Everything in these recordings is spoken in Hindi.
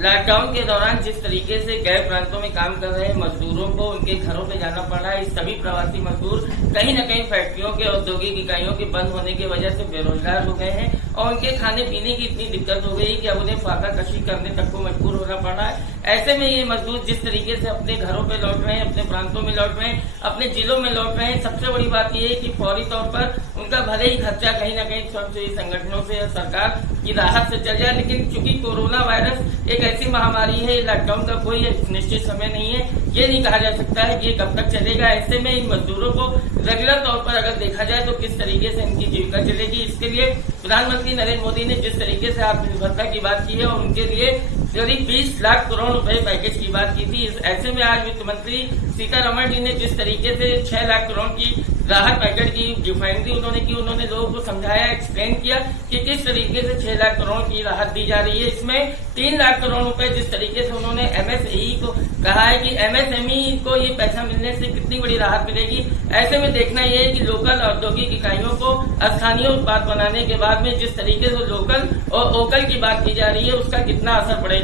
लॉकडाउन के दौरान जिस तरीके से गैर प्रांतों में काम कर रहे मजदूरों को उनके घरों पे जाना पड़ रहा है, इस सभी प्रवासी मजदूर कहीं न कहीं फैक्ट्रियों के औद्योगिक इकाइयों के बंद होने की वजह से बेरोजगार हो गए हैं और उनके खाने पीने की इतनी दिक्कत हो गई कि अब उन्हें फाका कशी करने तक को मजबूर होना पड़ रहा है। ऐसे में ये मजदूर जिस तरीके से अपने घरों पे लौट रहे हैं, अपने प्रांतों में लौट रहे हैं, अपने जिलों में लौट रहे हैं, सबसे बड़ी बात यह है कि फौरी तौर पर उनका भले ही खर्चा कहीं न कहीं स्वयंसेवी संगठनों से या सरकार की राहत से चल जाए, लेकिन चूंकि कोरोना वायरस एक ऐसी महामारी है, लॉकडाउन का कोई निश्चित समय नहीं है, ये नहीं कहा जा सकता है कि ये कब तक चलेगा। ऐसे में इन मजदूरों को रेगुलर तौर पर अगर देखा जाए तो किस तरीके से इनकी जीविका चलेगी, इसके लिए प्रधानमंत्री नरेंद्र मोदी ने जिस तरीके से आत्मनिर्भरता की बात की है और उनके लिए करीब 20 लाख करोड़ रुपए पैकेज की बात की थी। ऐसे में आज वित्त मंत्री सीतारमण जी ने जिस तरीके से 6 लाख करोड़ की राहत पैकेज की डिफाइनरी उन्होंने की, उन्होंने लोगों को समझाया, एक्सप्लेन किया कि किस तरीके से 6 लाख करोड़ की राहत दी जा रही है। इसमें 3 लाख करोड़ रुपए जिस तरीके से उन्होंने एमएसएई को कहा है कि एमएसएमई को ये पैसा मिलने से कितनी बड़ी राहत मिलेगी। ऐसे में देखना यह है कि लोकल औद्योगिक इकाइयों को स्थानीय उत्पाद बनाने के बाद में जिस तरीके से लोकल और ओकल की बात की जा रही है उसका कितना असर पड़ेगा।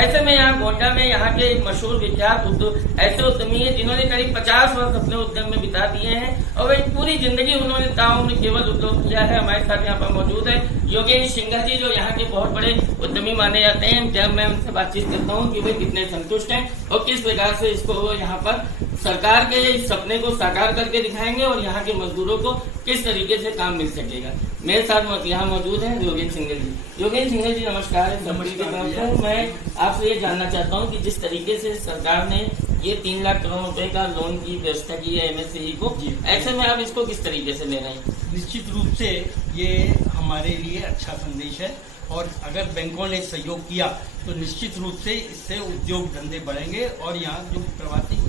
ऐसे में यहाँ गोंडा में यहाँ के एक मशहूर विख्यात ऐसे उद्यमी है जिन्होंने करीब 50 वर्ष अपने उद्यम में बिता दिए हैं और वे पूरी जिंदगी उन्होंने गाँव में केवल उद्योग किया है। हमारे साथ यहाँ पर मौजूद है योगेश सिंघल जी, जो यहाँ के बहुत बड़े उद्यमी माने जाते हैं। जब मैं उनसे बातचीत करता हूँ कि वे कितने संतुष्ट हैं और किस प्रकार से इसको यहाँ पर सरकार के इस सपने को साकार करके दिखाएंगे और यहाँ के मजदूरों को किस तरीके से काम मिल सकेगा। मेरे साथ यहाँ मौजूद है योगेश सिंघल जी। योगेश सिंघल जी नमस्कार। मैं आपसे ये जानना चाहता हूँ कि जिस तरीके से सरकार ने ये 3 लाख करोड़ रुपए का लोन की व्यवस्था की है एमएसएई को, ऐसे में आप इसको किस तरीके से ले रहे हैं? निश्चित रूप से ये हमारे लिए अच्छा संदेश है और अगर बैंकों ने सहयोग किया तो निश्चित रूप से इससे उद्योग धंधे बढ़ेंगे और यहाँ जो प्रवासी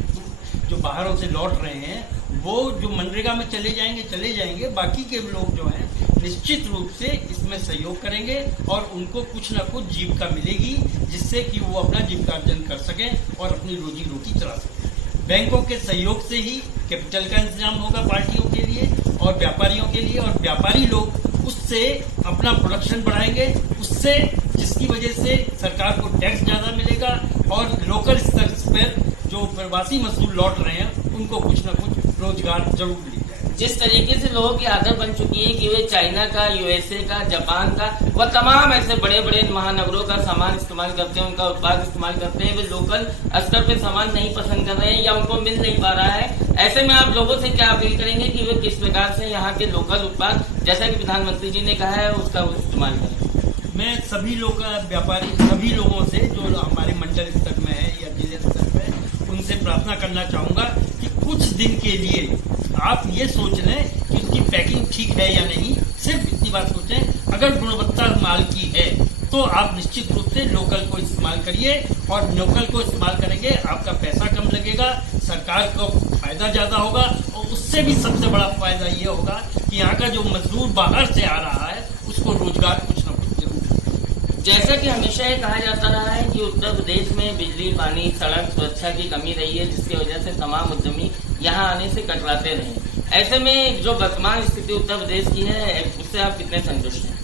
जो बाहरों से लौट रहे हैं वो जो मनरेगा में चले जाएंगे, बाकी के लोग जो हैं निश्चित रूप से इसमें सहयोग करेंगे और उनको कुछ न कुछ जीविका मिलेगी जिससे कि वो अपना जीविकार्जन कर सकें और अपनी रोजी रोटी चला सकें। बैंकों के सहयोग से ही कैपिटल का इंतजाम होगा पार्टियों के लिए और व्यापारियों के लिए, और व्यापारी लोग उससे अपना प्रोडक्शन बढ़ाएंगे, उससे जिसकी वजह से सरकार को टैक्स ज्यादा मिलेगा और लोकल स्तर पर जो प्रवासी मजदूर लौट रहे हैं उनको कुछ न कुछ रोजगार जरूर मिलेगा। जिस तरीके से लोगों की आदत बन चुकी है कि वे चाइना का, यूएसए का, जापान का व तमाम ऐसे बड़े बड़े महानगरों का सामान इस्तेमाल करते हैं, उनका उत्पाद इस्तेमाल करते हैं, वे लोकल स्तर पे सामान नहीं पसंद कर रहे हैं या उनको मिल नहीं पा रहा है। ऐसे में आप लोगों से क्या अपील करेंगे कि वे किस प्रकार से यहाँ के लोकल उत्पाद, जैसा कि प्रधानमंत्री जी ने कहा है, उसका इस्तेमाल करें? मैं सभी लोग व्यापारी सभी लोगों से जो हमारे मंडल स्तर में है या जिले स्तर पे उनसे प्रार्थना करना चाहूंगा कि कुछ दिन के लिए आप ये सोच लें कि उसकी पैकिंग ठीक है या नहीं। सिर्फ इतनी बात सोचें, अगर गुणवत्ता माल की है तो आप निश्चित रूप से लोकल को इस्तेमाल करिए और लोकल को इस्तेमाल करेंगे आपका पैसा कम लगेगा, सरकार को फायदा ज्यादा होगा और उससे भी सबसे बड़ा फायदा ये होगा कि यहाँ का जो मजदूर बाहर से आ रहा है उसको रोजगार कुछ न कुछ जरूर। जैसा कि हमेशा ये कहा जाता रहा है कि उत्तर प्रदेश में बिजली, पानी, सड़क सुरक्षा की कमी रही है, जिसकी वजह से तमाम उद्यमी यहाँ आने से कतराते रहे। ऐसे में जो वर्तमान स्थिति उत्तर प्रदेश की है उससे आप कितने संतुष्ट हैं?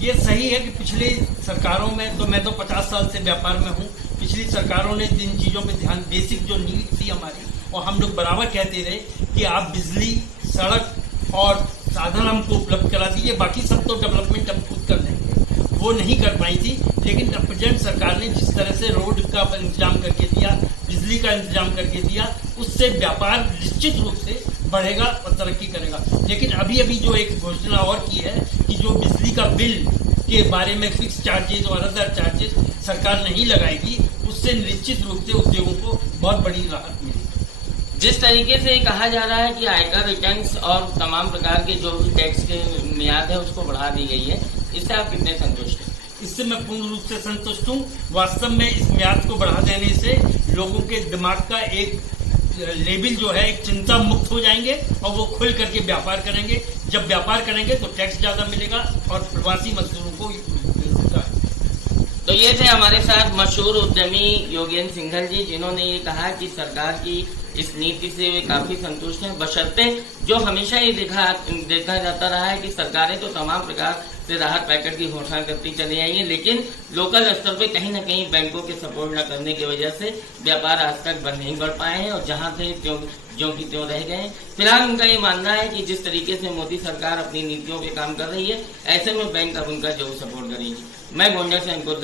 ये सही है कि पिछली सरकारों में तो मैं तो 50 साल से व्यापार में हूँ, पिछली सरकारों ने जिन चीजों पे ध्यान, बेसिक जो नीड थी हमारी, और हम लोग बराबर कहते रहे कि आप बिजली, सड़क और साधन हमको उपलब्ध करा दीजिए, बाकी सब तो डेवलपमेंट हम खुद कर लेंगे, वो नहीं कर पाई थी। लेकिन प्रेजेंट सरकार ने जिस तरह से रोड का इंतजाम करके दिया, बिजली का इंतजाम करके दिया, उससे व्यापार निश्चित रूप से बढ़ेगा और तरक्की करेगा। लेकिन अभी अभी जो एक घोषणा और की है कि जो बिजली का बिल के बारे में फिक्स चार्जेस और अदर चार्जेस सरकार नहीं लगाएगी, उससे निश्चित रूप से उद्योगों को बहुत बड़ी राहत मिलेगी। जिस तरीके से कहा जा रहा है कि आयकर रिटर्न्स और तमाम प्रकार के जो भी टैक्स के मियाद है उसको बढ़ा दी गई है, इससे आप कितने संतुष्ट हैं? इससे मैं पूर्ण रूप से संतुष्ट हूँ। वास्तव में इस म्याद को बढ़ा देने से लोगों के दिमाग का एक लेवल जो है एक चिंता मुक्त हो जाएंगे और वो खुल करके व्यापार करेंगे। जब व्यापार करेंगे तो टैक्स ज्यादा मिलेगा और प्रवासी मजदूरों को रोजगार। तो ये थे हमारे साथ मशहूर उद्यमी योगेश सिंघल जी, जिन्होंने ये कहा कि सरकार की इस नीति से वे काफी संतुष्ट हैं, बशर्ते जो हमेशा ये देखा जाता रहा है कि सरकारें तो तमाम प्रकार से राहत पैकेट की घोषणा करती चली आई है, लेकिन लोकल स्तर पे कहीं न कहीं बैंकों के सपोर्ट न करने की वजह से व्यापार आज तक बंद नहीं बढ़ पाए हैं और जहां थे ज्यों की त्यों रह गए हैं। फिलहाल उनका ये मानना है कि जिस तरीके से मोदी सरकार अपनी नीतियों पे काम कर रही है, ऐसे में बैंक अब उनका जो सपोर्ट करेगी। मैं गोंडा से अंकुर